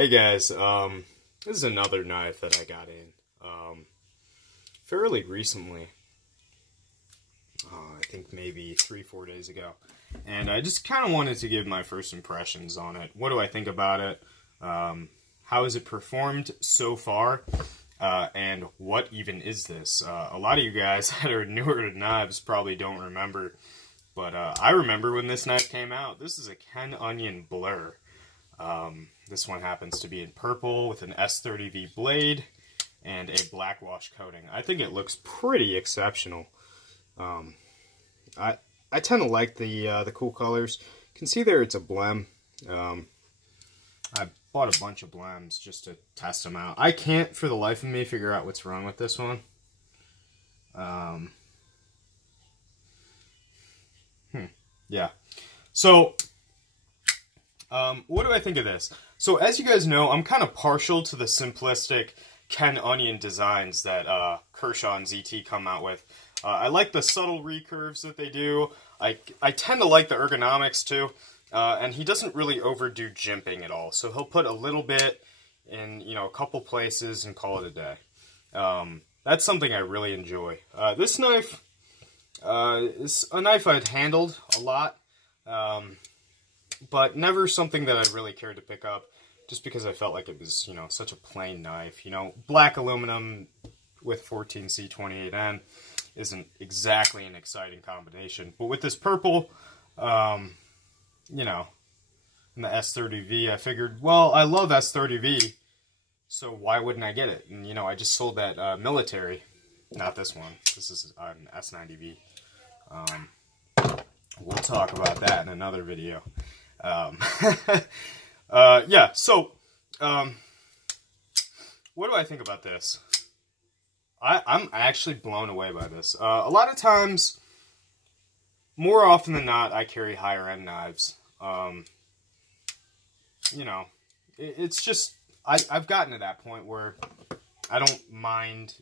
Hey guys, this is another knife that I got in fairly recently. I think maybe 3-4 days ago. And I just kind of wanted to give my first impressions on it. What do I think about it? How has it performed so far? And what even is this? A lot of you guys that are newer to knives probably don't remember. But I remember when this knife came out. This is a Ken Onion Blur. This one happens to be in purple with an s30v blade and a black wash coating. I think it looks pretty exceptional. I tend to like the cool colors. You can see there it's a blem. I bought a bunch of blems just to test them out. I can't for the life of me figure out what's wrong with this one. Yeah. So, what do I think of this? So, as you guys know, I'm kind of partial to the simplistic Ken Onion designs that Kershaw and ZT come out with. I like the subtle recurves that they do. I tend to like the ergonomics too. And he doesn't really overdo jimping at all. So he'll put a little bit in, a couple places and call it a day. That's something I really enjoy. This knife is a knife I'd handled a lot. But never something that I really cared to pick up, just because I felt like it was, such a plain knife. Black aluminum with 14C28N isn't exactly an exciting combination. But with this purple, and the s30v, I figured, well, I love s30v, so why wouldn't I get it? And, I just sold that military, not this one. This is an s90v. We'll talk about that in another video. Yeah, so, what do I think about this? I'm actually blown away by this. A lot of times, more often than not, I carry higher end knives. It's just, I've gotten to that point where I don't mind,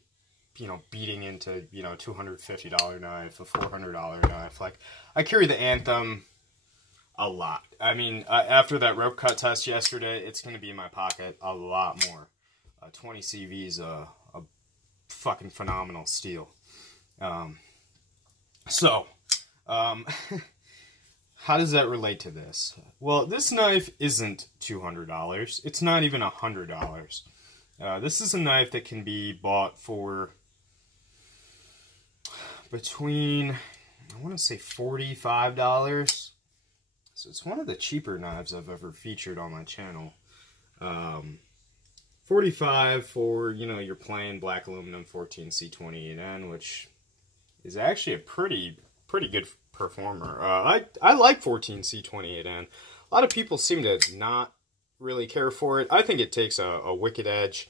beating into, $250 knife, a $400 knife. Like, I carry the Anthem a lot. I mean, after that rope cut test yesterday, it's going to be in my pocket a lot more. 20 CV is a fucking phenomenal steel. How does that relate to this? Well, this knife isn't $200. It's not even $100. This is a knife that can be bought for between, I want to say $45. So it's one of the cheaper knives I've ever featured on my channel. 45 for, your plain black aluminum 14C28N, which is actually a pretty good performer. I like 14C28N. A lot of people seem to not really care for it. I think it takes a wicked edge.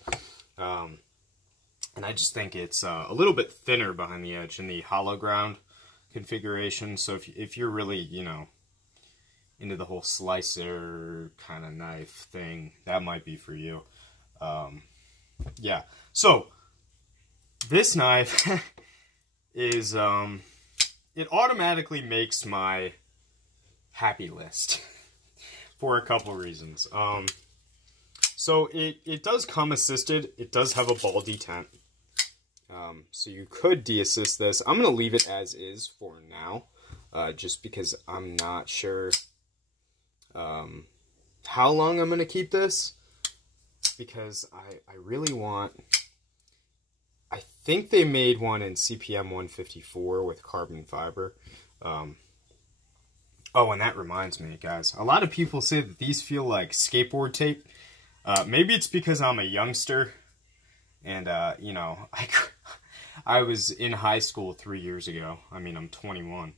And I just think it's a little bit thinner behind the edge in the hollow ground configuration. So if you're really, into the whole slicer kind of knife thing, that might be for you. Yeah, so this knife is, it automatically makes my happy list for a couple reasons. So it does come assisted. It does have a ball detent. So you could de-assist this. I'm going to leave it as is for now, just because I'm not sure how long I'm going to keep this, because I really want, I think they made one in CPM 154 with carbon fiber. Oh, and that reminds me, guys, a lot of people say that these feel like skateboard tape. Maybe it's because I'm a youngster, and, I was in high school 3 years ago. I mean, I'm 21.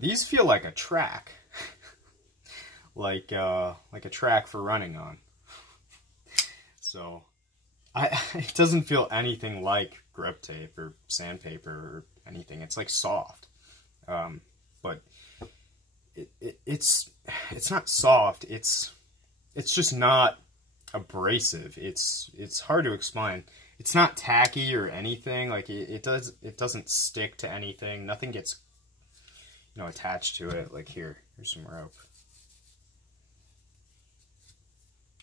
These feel like a track. like a track for running on. So, it doesn't feel anything like grip tape or sandpaper or anything. It's like soft. But it's not soft. It's just not abrasive. It's hard to explain. It's not tacky or anything. Like it doesn't stick to anything. Nothing gets attached to it. Like here's some rope.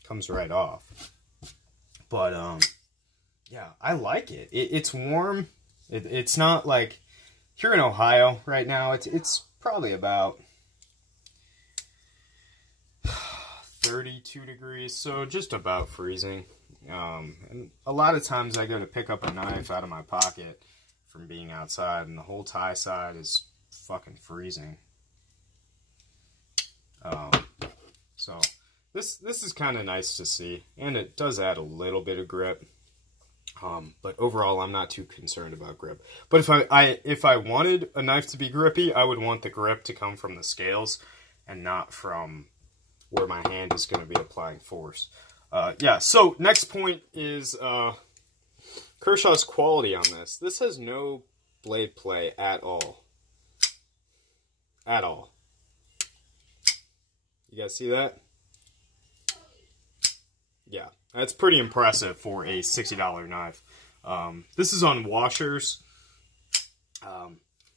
comes right off. But, yeah, I like it. It's warm. It's not like, here in Ohio right now, it's probably about 32 degrees, so just about freezing. And a lot of times I go to pick up a knife out of my pocket from being outside, and the whole tie side is fucking freezing. So this is kind of nice to see, and it does add a little bit of grip. But overall, I'm not too concerned about grip. But if I wanted a knife to be grippy, I would want the grip to come from the scales and not from where my hand is going to be applying force. Yeah, so next point is Kershaw's quality on this. This has no blade play at all. At all. You guys see that? Yeah, that's pretty impressive for a $60 knife. This is on washers.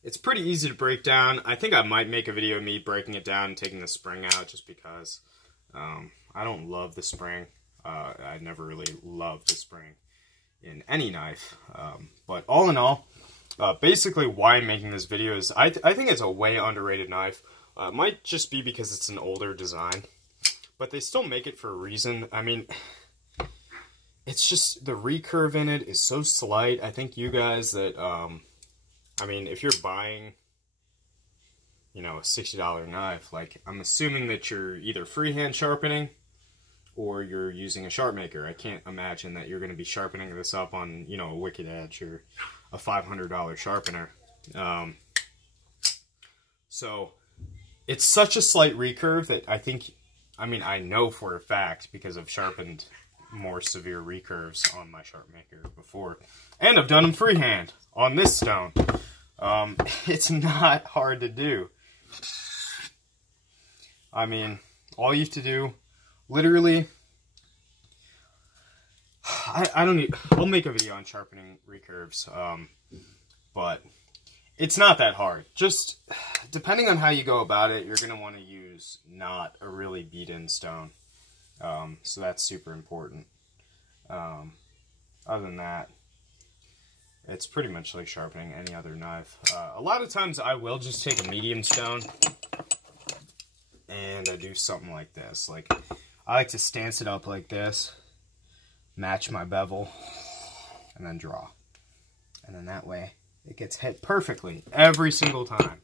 It's pretty easy to break down. I think I might make a video of me breaking it down and taking the spring out, just because I don't love the spring. I never really loved the spring in any knife. But all in all, basically why I'm making this video is I think it's a way underrated knife. It might just be because it's an older design, but they still make it for a reason. I mean, it's just the recurve in it is so slight. I think you guys that, I mean, if you're buying, you know, a $60 knife, like, I'm assuming that you're either freehand sharpening or you're using a sharp maker. I can't imagine that you're going to be sharpening this up on, you know, a Wicked Edge or a $500 sharpener. So it's such a slight recurve that I think, I mean, I know for a fact because I've sharpened more severe recurves on my sharp maker before, and I've done them freehand on this stone. It's not hard to do. I mean, all you have to do, literally, I don't need, I'll make a video on sharpening recurves, but it's not that hard. Just, depending on how you go about it, you're going to want to use not a really beat-in stone. So that's super important. Other than that, it's pretty much like sharpening any other knife. A lot of times I will just take a medium stone and I do something like this. Like, I like to stance it up like this, match my bevel, and then draw. And then that way it gets hit perfectly every single time.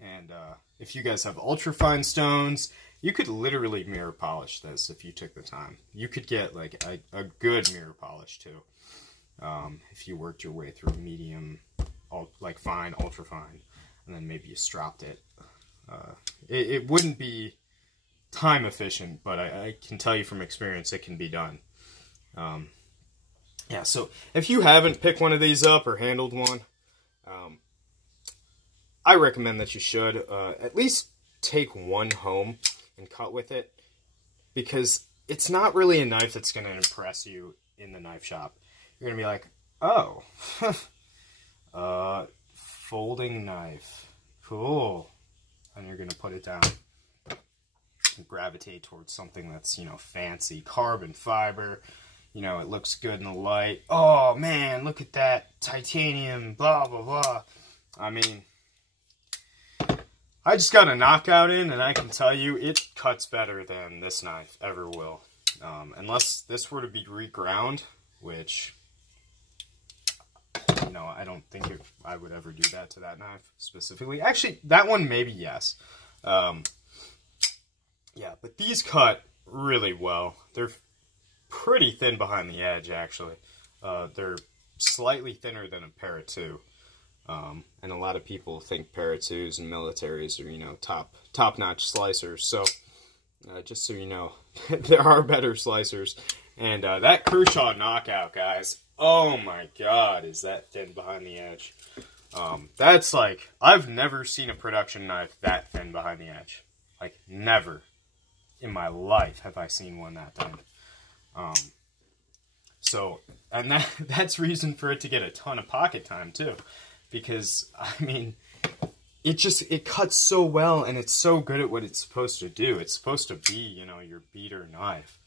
And if you guys have ultra fine stones, you could literally mirror polish this if you took the time. You could get like a good mirror polish too, if you worked your way through medium, like fine, ultra fine, and then maybe you stropped it. It wouldn't be time efficient, but I can tell you from experience it can be done. Yeah, so if you haven't picked one of these up or handled one, I recommend that you should at least take one home and cut with it, because it's not really a knife that's going to impress you in the knife shop. You're going to be like, oh, folding knife, cool, and you're going to put it down and gravitate towards something that's, you know, fancy, carbon fiber, you know, it looks good in the light. Oh man, look at that titanium, blah blah blah. I mean, I just got a knockout in, and I can tell you it cuts better than this knife ever will. Unless this were to be reground, which, you know, I don't think I would ever do that to that knife specifically. Actually, that one maybe yes. Yeah, but these cut really well. They're pretty thin behind the edge, actually. They're slightly thinner than a Para 2. And a lot of people think Para 2s and militaries are, you know, top-notch slicers. So, just so you know, there are better slicers. And that Kershaw knockout, guys, oh my god, is that thin behind the edge. That's like, I've never seen a production knife that thin behind the edge. Like, never in my life have I seen one that thin. So, and that's reason for it to get a ton of pocket time, too. Because, I mean, it cuts so well, and it's so good at what it's supposed to do. It's supposed to be, you know, your beater knife.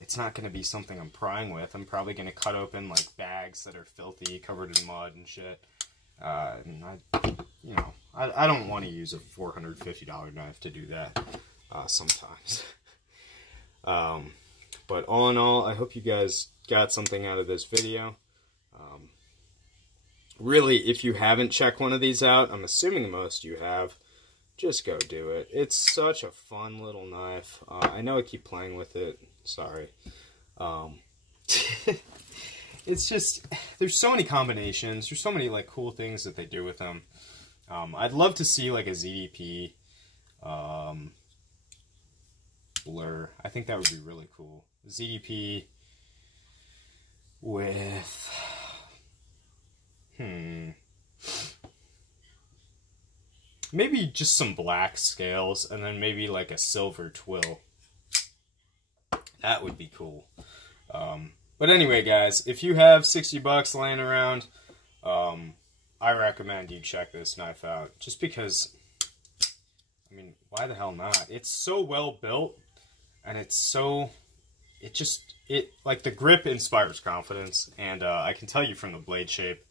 It's not going to be something I'm prying with. I'm probably going to cut open like bags that are filthy, covered in mud and shit. And I don't want to use a $450 knife to do that sometimes. But all in all, I hope you guys got something out of this video. Really, if you haven't checked one of these out, I'm assuming most you have, just go do it. It's such a fun little knife. I know I keep playing with it. Sorry. It's just, there's so many combinations. There's so many like cool things that they do with them. I'd love to see like a ZDP blur. I think that would be really cool. ZDP with maybe just some black scales and then maybe like a silver twill. That would be cool. But anyway, guys, if you have $60 laying around, I recommend you check this knife out. Just because, I mean, why the hell not? It's so well built, and it's so, like the grip inspires confidence, and I can tell you from the blade shape,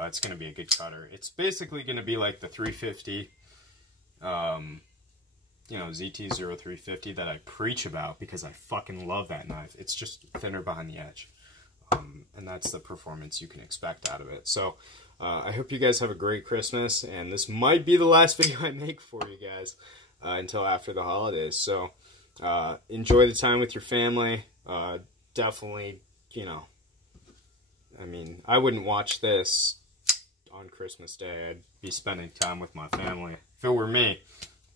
it's going to be a good cutter. It's basically going to be like the 350, ZT-0350 that I preach about because I fucking love that knife. It's just thinner behind the edge, and that's the performance you can expect out of it. So I hope you guys have a great Christmas, and this might be the last video I make for you guys until after the holidays. So enjoy the time with your family. Definitely, I mean, I wouldn't watch this on Christmas Day. I'd be spending time with my family if it were me.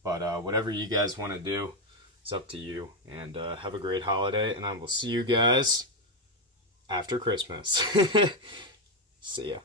But whatever you guys want to do, it's up to you. And have a great holiday, and I will see you guys after Christmas. See ya.